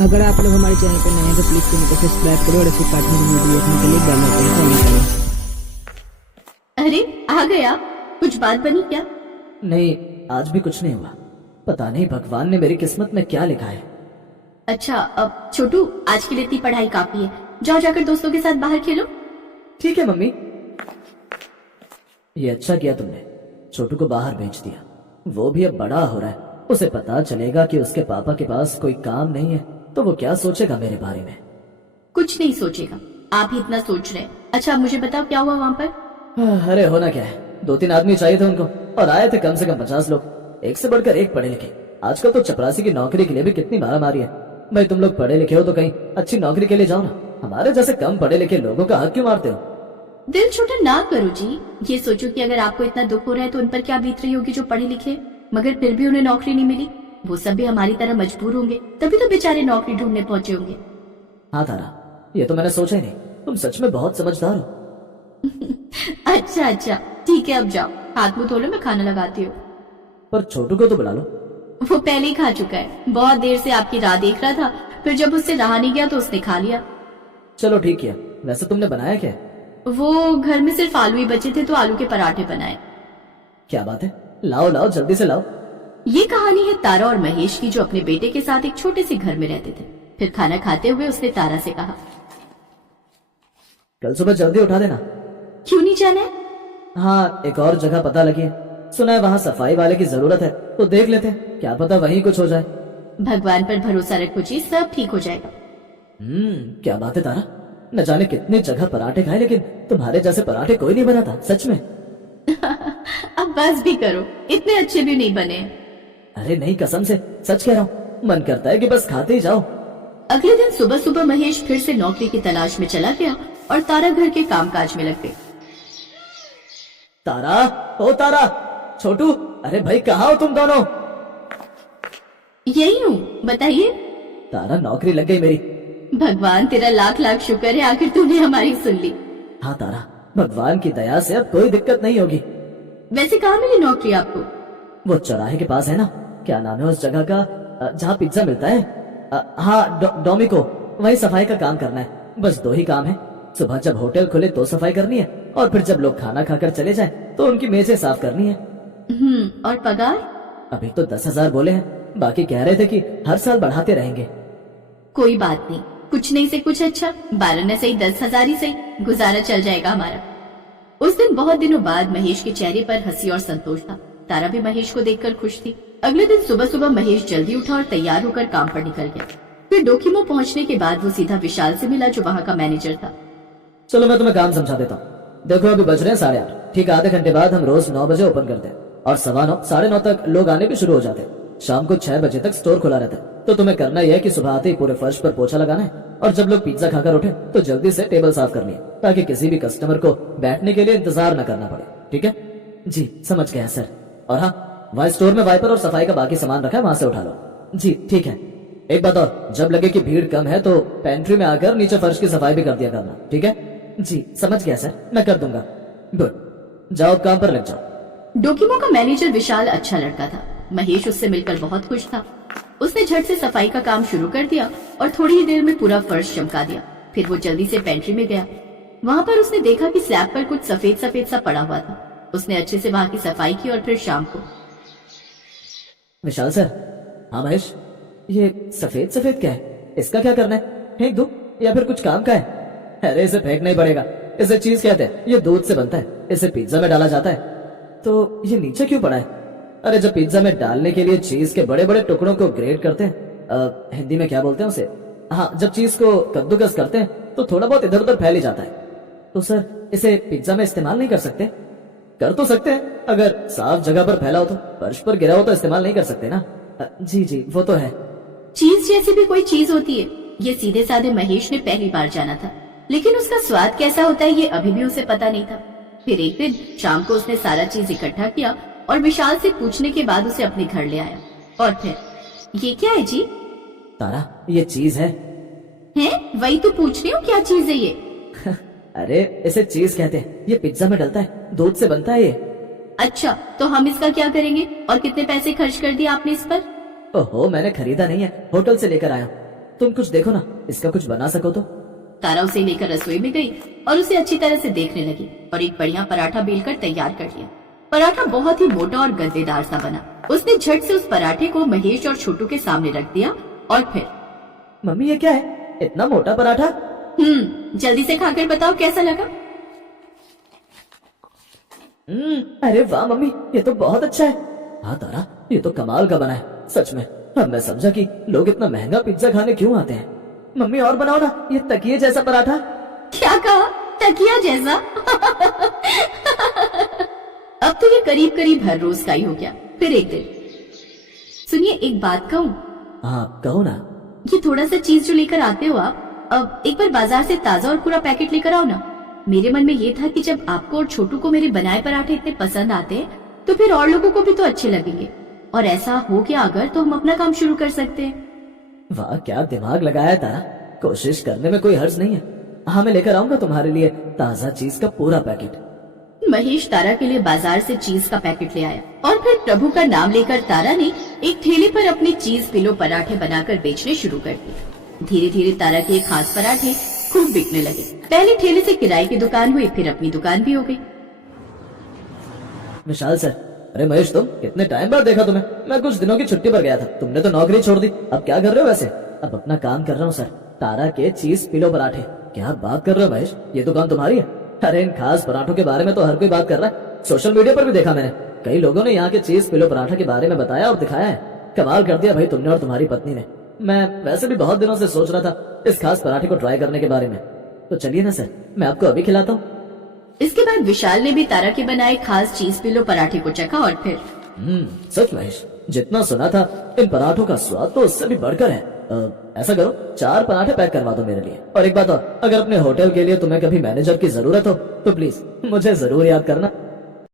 अगर आप लोग हमारे चैनल पर नए हैं तो प्लीज चैनल को सब्सक्राइब करो और ऐसे कार्टून की वीडियो देखने के लिए बेल आइकन को ऑन करें। अरे आ गया, कुछ बात बनी क्या? नहीं, आज भी कुछ नहीं हुआ। पता नहीं भगवान ने मेरी किस्मत में क्या लिखा है। अच्छा, अब छोटू, आज के लिए इतनी पढ़ाई काफी है। जाओ जाकर दोस्तों के साथ बाहर खेलो। ठीक है मम्मी। ये अच्छा किया तुमने, छोटू को बाहर भेज दिया। वो भी अब बड़ा हो रहा है, उसे पता चलेगा कि उसके पापा के पास कोई काम नहीं है तो वो क्या सोचेगा मेरे बारे में। कुछ नहीं सोचेगा, आप ही इतना सोच रहे हैं। अच्छा, मुझे बताओ क्या हुआ वहाँ पर? अरे होना क्या है, 2-3 आदमी चाहिए थे उनको और आए थे कम से कम 50 लोग, एक से बढ़कर एक पढ़े लिखे। आजकल तो चपरासी की नौकरी के लिए भी कितनी मारामारी है। भाई तुम लोग पढ़े लिखे हो तो कहीं अच्छी नौकरी के लिए जाओ ना, हमारे जैसे कम पढ़े लिखे लोगों का हक क्यों मारते हो? दिल छोटा ना करो जी। ये सोचो कि अगर आपको इतना दुख हो रहा है तो उन पर क्या बीत रही होगी जो पढ़े लिखे मगर फिर भी उन्हें नौकरी नहीं मिली। वो सब भी हमारी तरह मजबूर होंगे, तभी तो बेचारे नौकरी ढूंढने पहुंचे होंगे। हाँ तारा, ये तो मैंने सोचा ही नहीं। तुम सच में बहुत समझदार हो। अच्छा, ठीक है, अब जाओ, हाथ मुंह धो लो, मैं खाना लगाती हूँ। पर छोटू को तो बुला लो। वो पहले ही खा चुका है, बहुत देर से आपकी राह देख रहा था, फिर जब उससे रहा नहीं गया तो उसने खा लिया। चलो ठीक किया। वैसे तुमने बनाया क्या? वो घर में सिर्फ आलू ही बचे थे तो आलू के पराठे बनाए। क्या बात है, लाओ लाओ जल्दी से लाओ। ये कहानी है तारा और महेश की, जो अपने बेटे के साथ एक छोटे से घर में रहते थे। फिर खाना खाते हुए उसने तारा से कहा, कल सुबह जल्दी उठा देना। क्यों नहीं जाना है? हाँ, एक और जगह पता लगी है, सुना है वहाँ सफाई वाले की जरूरत है, तो देख लेते हैं, क्या पता वहीं कुछ हो जाए। भगवान पर भरोसा रखो जी, सब ठीक हो जाएगा। क्या बात है तारा, न जाने कितने जगह पराठे खाए लेकिन तुम्हारे जैसे पराठे कोई नहीं बनाता, सच में। अब बस भी करो, इतने अच्छे भी नहीं बने। अरे नहीं, कसम से सच कह रहा हूँ, मन करता है कि बस खाते ही जाओ। अगले दिन सुबह सुबह महेश फिर से नौकरी की तलाश में चला गया और तारा घर के कामकाज में लग गई। तारा, ओ तारा, छोटू, अरे भाई कहाँ हो तुम दोनों? यही हूँ, बताइए। तारा, नौकरी लग गई मेरी। भगवान तेरा लाख लाख शुक्र है, आखिर तूने हमारी सुन ली। हाँ तारा, भगवान की दया से अब कोई दिक्कत नहीं होगी। वैसे कहाँ मिली नौकरी आपको? वो चौराहे के पास है ना, क्या नाम है उस जगह का, जहाँ पिज्जा मिलता है? हाँ, डोमिको। वही सफाई का काम करना है। बस 2 ही काम है, सुबह जब होटल खुले तो सफाई करनी है, और फिर जब लोग खाना खाकर चले जाएं तो उनकी मेजें साफ करनी है। और पगार? अभी तो 10,000 बोले हैं, बाकी कह रहे थे कि हर साल बढ़ाते रहेंगे। कोई बात नहीं, कुछ नहीं से कुछ अच्छा, 12 न सही 10,000 ही सही, गुजारा चल जाएगा हमारा। उस दिन बहुत दिनों बाद महेश के चेहरे पर हंसी और संतोष था। तारा भी महेश को देखकर खुश थी। अगले दिन सुबह सुबह महेश जल्दी उठा और तैयार होकर काम पर निकल गया। फिर डोकीमो पहुंचने के बाद वो सीधा विशाल से मिला, जो वहाँ का मैनेजर था। चलो मैं तुम्हें काम समझा देता हूँ। देखो अभी बज रहे हैं 8:30, ठीक आधे घंटे बाद हम रोज 9 बजे ओपन करते हैं और 9:15, 9:30 तक लोग आने भी शुरू हो जाते हैं। शाम को 6 बजे तक स्टोर खुला रहता है। तो तुम्हें करना यह है कि सुबह आते ही पूरे फर्श पर पोछा लगाना है, और जब लोग पिज्जा खाकर उठे तो जल्दी से टेबल साफ करनी है, ताकि किसी भी कस्टमर को बैठने के लिए इंतजार न करना पड़े। ठीक है? जी समझ गया सर। और हाँ, वहाँ स्टोर में वाइपर और सफाई का बाकी सामान रखा है, वहां से उठा लो। जी ठीक है। एक बात और, जब लगे कि भीड़ कम है तो पेंट्री में आकर नीचे फर्श की सफाई भी कर दिया करना। ठीक है? जी समझ गया सर, मैं कर दूंगा। गुड, जाओ काम पर लग जाओ। डोकीमो का मैनेजर विशाल अच्छा लड़का था। महेश उससे मिलकर बहुत खुश था। उसने झट से सफाई का काम शुरू कर दिया और थोड़ी ही देर में पूरा फर्श चमका दिया। फिर वो जल्दी से पेंट्री में गया। वहाँ पर उसने देखा कि स्लैब पर कुछ सफेद सफेद सा पड़ा हुआ था। उसने अच्छे से वहाँ की सफाई की और फिर शाम को, विशाल सर। हाँ महेश, ये सफेद सफेद क्या है? इसका क्या करना है? फेंक दूं या फिर कुछ काम का है? अरे इसे फेंकना ही पड़ेगा, इसे चीज कहते हैं, ये दूध से बनता है, इसे पिज्जा में डाला जाता है। तो ये नीचे क्यों पड़ा है? अरे जब पिज्जा में डालने के लिए चीज के बड़े बड़े टुकड़ों को ग्रेट करते हैं, हिंदी में क्या बोलते हैं उसे, हाँ, जब चीज को कद्दूकस करते हैं तो थोड़ा बहुत इधर उधर फैल ही जाता है। तो सर इसे पिज्जा में इस्तेमाल नहीं कर सकते? कर तो सकते हैं, अगर साफ जगह पर फैला हो तो, फर्श पर गिरा हो तो इस्तेमाल नहीं कर सकते ना। जी वो तो है। चीज जैसी भी कोई चीज होती है, ये सीधे साधे महेश ने पहली बार जाना था, लेकिन उसका स्वाद कैसा होता है ये अभी भी उसे पता नहीं था। फिर एक दिन शाम को उसने सारा चीज इकट्ठा किया और विशाल से पूछने के बाद उसे अपने घर ले आया। और फिर, ये क्या है जी? तारा, ये चीज है। हैं? वही तो पूछ रही हूँ, क्या चीज है ये? अरे इसे चीज कहते हैं, ये पिज्जा में डलता है, दूध से बनता है ये। अच्छा, तो हम इसका क्या करेंगे और कितने पैसे खर्च कर दिए आपने इस पर? ओहो, मैंने खरीदा नहीं है, होटल से लेकर आया। तुम कुछ देखो ना, इसका कुछ बना सको तो। तारा उसे लेकर रसोई में गई और उसे अच्छी तरह से देखने लगी और एक बढ़िया पराठा बेलकर तैयार कर लिया। पराठा बहुत ही मोटा और गद्देदार सा बना। उसने झट से उस पराठे को महेश और छोटू के सामने रख दिया और फिर, मम्मी ये क्या है, इतना मोटा पराठा? जल्दी से खाकर बताओ कैसा लगा। अरे वाह मम्मी, ये तो बहुत अच्छा है। हाँ तारा, ये तो कमाल का बना है सच में। अब मैं समझा कि लोग इतना महंगा पिज्जा खाने क्यों आते हैं। मम्मी और बनाओ ना ये तकिए जैसा पराठा। क्या कहा? तकिया जैसा? अब तो ये करीब करीब हर रोज का ही हो गया। फिर एक दिन, सुनिए एक बात कहूँ? हाँ कहो ना। ये थोड़ा सा चीज जो लेकर आते हो आप, अब एक बार बाजार से ताजा और पूरा पैकेट लेकर आओ ना। मेरे मन में ये था कि जब आपको और छोटू को मेरे बनाए पराठे इतने पसंद आते हैं तो फिर और लोगों को भी तो अच्छे लगेंगे, और ऐसा हो गया अगर तो हम अपना काम शुरू कर सकते हैं। वाह क्या दिमाग लगाया है तारा, कोशिश करने में कोई हर्ज नहीं है। हाँ मैं लेकर आऊंगा तुम्हारे लिए ताजा चीज का पूरा पैकेट। महेश तारा के लिए बाजार से चीज का पैकेट ले आया और फिर प्रभु का नाम लेकर तारा ने एक ठेले पर अपने चीज पिलो पराठे बनाकर बेचने शुरू कर दिए। धीरे धीरे तारा के खास पराठे खूब बिकने लगे। पहले ठेले से किराए की दुकान हुई, फिर अपनी दुकान भी हो गई। विशाल सर, अरे महेश तुम, कितने टाइम बाद देखा तुम्हें। मैं कुछ दिनों की छुट्टी पर गया था, तुमने तो नौकरी छोड़ दी। अब क्या कर रहे हो वैसे? अब अपना काम कर रहा हूँ सर, तारा के चीज पिलो पराठे। क्या बात कर रहे हो महेश, ये दुकान तुम्हारी है? अरे इन खास पराठों के बारे में तो हर कोई बात कर रहा है। सोशल मीडिया पर भी देखा मैंने, कई लोगों ने यहाँ के चीज पिलो पराठा के बारे में बताया और दिखाया है। कमाल कर दिया भाई तुमने और तुम्हारी पत्नी ने। मैं वैसे भी बहुत दिनों से सोच रहा था इस खास पराठे को ट्राई करने के बारे में। तो चलिए ना सर, मैं आपको अभी खिलाता हूँ। इसके बाद विशाल ने भी तारा के बनाए खास चीज पिलो पराठे को चखा और फिर, सच महेश, जितना सुना था इन पराठों का स्वाद तो उससे भी बढ़कर है। ऐसा करो 4 पराठे पैक करवा दो मेरे लिए। और एक बात और, अगर अपने होटल के लिए तुम्हें कभी मैनेजर की जरूरत हो तो प्लीज मुझे जरूर याद करना।